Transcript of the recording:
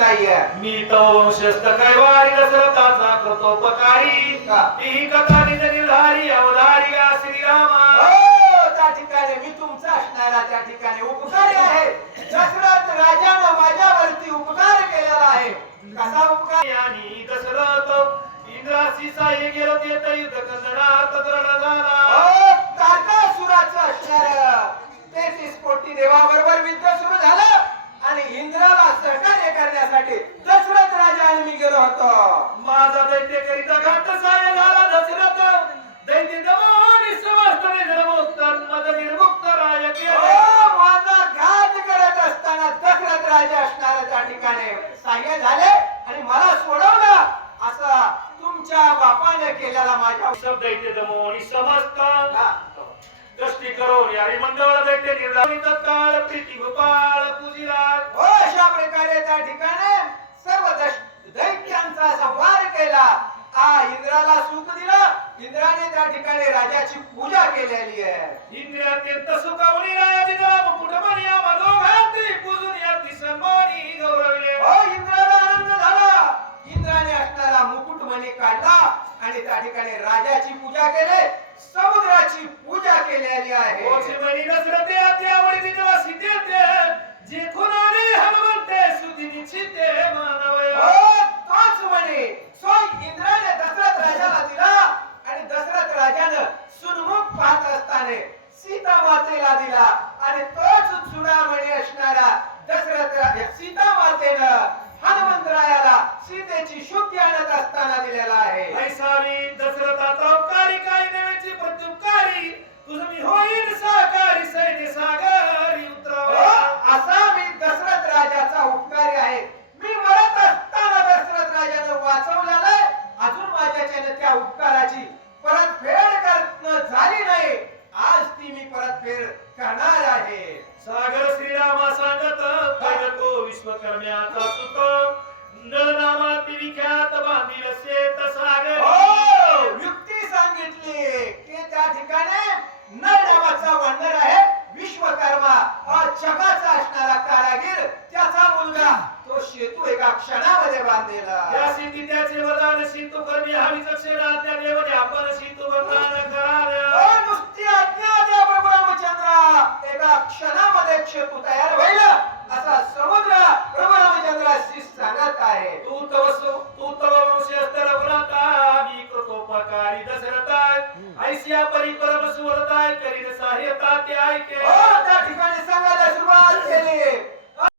नाहीये. मी तो वंशस्थ कैवारी दशरथाचा करतो उपकारी ही कथा निज निर्धारी अवधारी गा श्रीरामा. त्या ठिकाणी मी तुमचा असणारा त्या ठिकाणी उपकारी आहे. दशरथ राजानं माझ्यावरती उपकार केलेला आहे. कसा उपकार? आणि दशरथ इंद्राची साह्य गेलो ते युद्ध करणारा तद्रण झाला. काकासुराचं असणारं ते 30 कोटी देवाबरोबर युद्ध सुरू झालं आणि इंद्राला सहकार्य करण्यासाठी दशरथ राजा आणि मी गेलो होतो. माझा दैत्य करिता घाट साह्य झाला दशरथ दैत्य दमन समस्तने धर्मोत्तर मद निर्मुक्त राय केले. माझा घात करत असताना दशरथ राजा असणारा त्या ठिकाणी सहाय्य झाले आणि मला सोडवलं. असं तुमच्या बापाने केलेला माझ्या सब दैत्य दमन समस्त दृष्टी करून यारी मंडळ दैत्य निर्धारित काळ प्रीती गोपाळ पूजिला. अशा प्रकारे त्या ठिकाणी सर्व दैत्यांचा संहार केला. इंद्राला सुख दिलं. इंद्राने त्या ठिकाणी राजाची पूजा केलेली आहे. इंद्र अत्यंत सुखावली राया दिला मुकुटमणी आम्हादोघांती पूजून याती सन्मानी गौरवले. इंद्राला आनंद झाला. इंद्राने असणारा मुकुटमणी काढला आणि त्या ठिकाणी राजाची पूजा केली. समुद्राची पूजा केलेली आहे. ओछमणी दशरथे अति आवडीने निवासी तेथे जे खुनाने हनुमंते सुधी निश्चिते मानवय. तोच म्हणे स्वयं इंद्राने दशरथ राजाला दिला आणि दशरथ राजानं सुन्मुख पाहत असताना सीता मातेला दिला आणि तोच चुडामणी असणारा दशरथ सीता मातेनं हनुमंतरायाला सीतेची शुद्धी आणत असताना दिलेला आहे. ऐसावी दशरथाचा उपकारी काही नव्हेची प्रत्युपकारी तुझ मी होईन सहकारी सैन्य सागरी उतरावा. असा मी दशरथ राजाचा उपकारी आहे. मी मरत असताना दशरथ राजानं वाचवलेलं आहे. अजून माझ्याच्याने त्या उपकाराची परतफेड करणं झाली नाही. आज ती मी परतफेड करणार आहे. सागर श्रीरामा सांगत तो विश्वकर्म्याचा सुत नामाती विख्यात बांधील शेत सागर. युक्ती सांगितली की त्या ठिकाणी नळ नावाचा वानर आहे विश्वकर्मा. जगाचा असणारा कारागीर